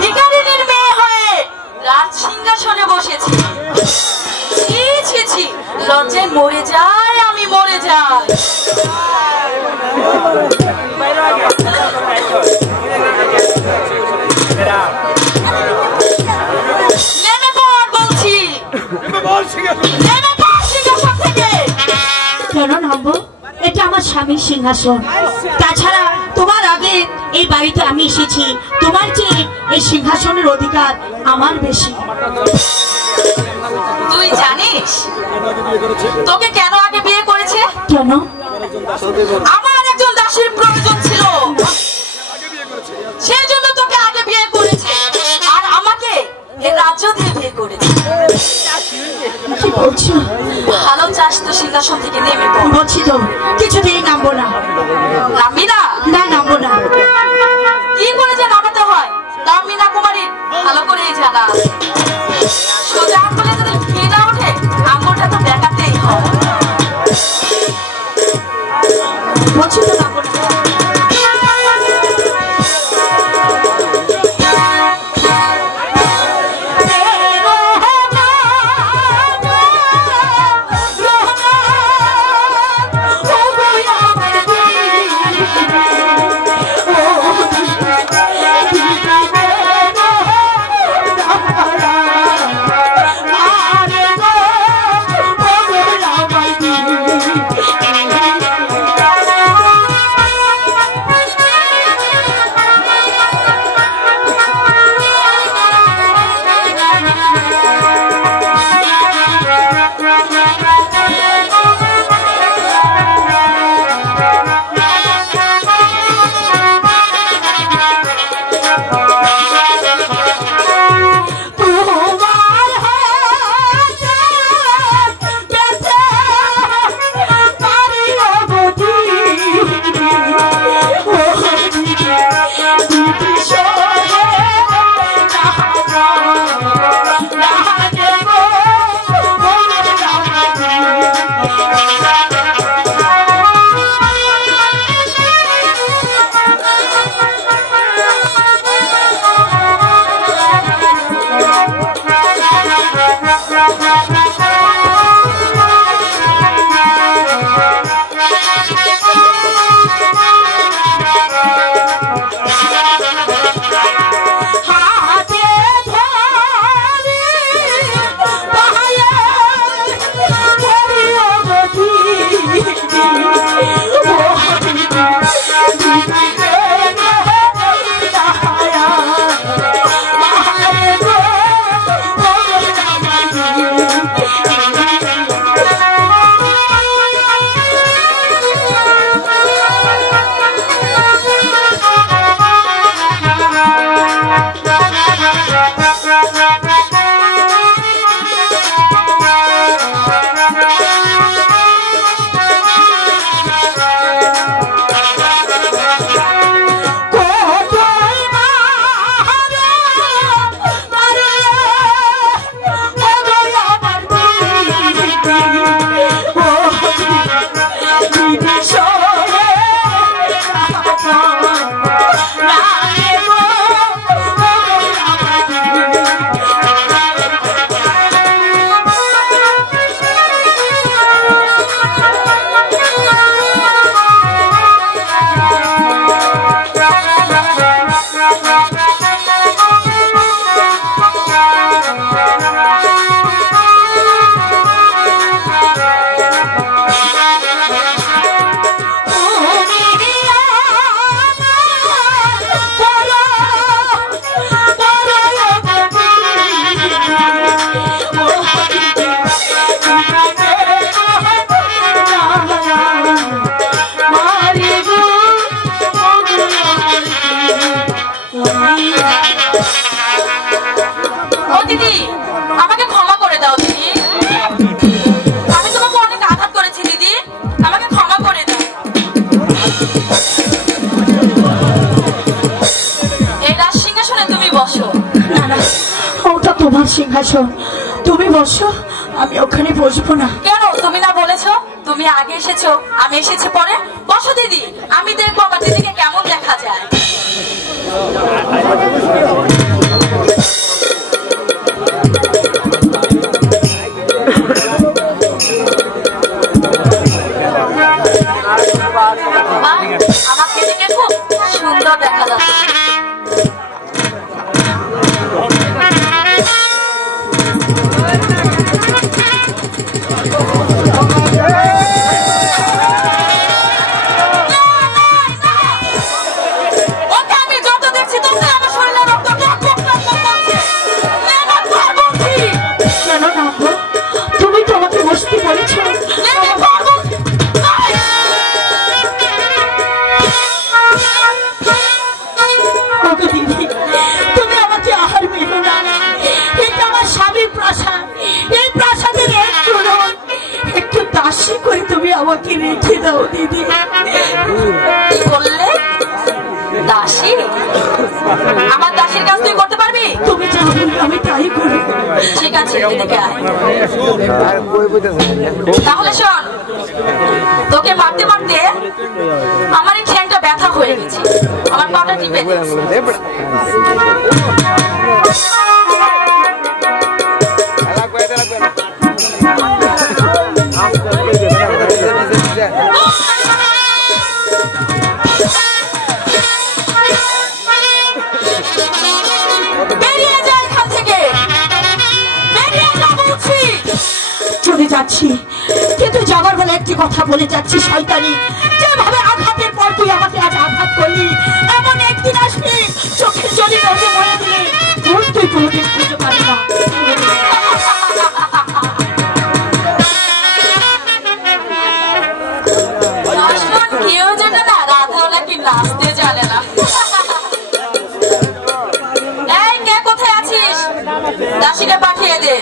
ভিখারিনীর মেয়ে হয়ে রাজ সিংহাসনে বসেছি। ছি ছি ছি, লজ্জায় মরে যায়, আমি মরে যাই। নেমে পড় বলছি, নেমে পড় সিংহাসন থেকে। কেন নামবো? এটা আমার স্বামীর সিংহাসন। তাছাড়া তোমার আগে এই বাড়িতে আমি এসেছি, তোমার চেয়ে এই সিংহাসনের অধিকার আমার বেশি। তুই জানিস তোকে কেন আগে বিয়ে করেছে? কেন? আমার একজন দাসীর প্রয়োজন ছিল, সেই জন্য তোকে আগে বিয়ে করেছে, আর আমাকে এই রাজ্য দিয়ে বিয়ে করেছে। কি বলছো? ভালো চাস তো সিংহাসন থেকে নেমে পড়। বলছি তো কিছুতেই নামবো না। নামবি না? না, নামবো না। কি করে যে নামাতে হয় তা মীনা কুমারী ভালো করেই জানা। সোজা আঙ্গুলে যদি ঘি না ওঠে, আঙ্গুলটা তো দেখাতেই হয়। বলছি তো নামবো না। সিংহাসন তুমি বসো, আমি ওখানে বসবো না। কেন? তুমি না বলেছো তুমি আগে এসেছো, আমি এসেছি পরে? বসো দিদি, আমি দেখবো আমার দিদিকে কেমন বাবা আমাকে এদিকে খুব সুন্দর দেখা যাচ্ছে। আমাকে রেখে দাও দিদি। কি বললে? দাসী? আমার দাসীর কাজ তুই করতে পারবি? তুমি যা বলবে আমি তাই করি। ঠিক আছে এদিকে আয়। তাহলে শোন, তোকে মারতে মারতে আমার এই ঠ্যাংটা ব্যথা হয়ে গেছে, আমার পাটা টিপে দিয়েছে। চলে যাচ্ছি, কিন্তু যাবার বেলা একটি কথা বলে যাচ্ছি, শয়তানি যেভাবে আঘাতের পর তুই আমাকে আজ আঘাত করলি, এমন একদিন আসবে চোখের জলে রোজে মরে দিলে তুই কোনোদিন খুঁজে পাবি না। কেউ জানে না রাধাও নাকি নাচতে জানে না। এই কে কোথায় আছিস? দাসীকে পাঠিয়ে দে।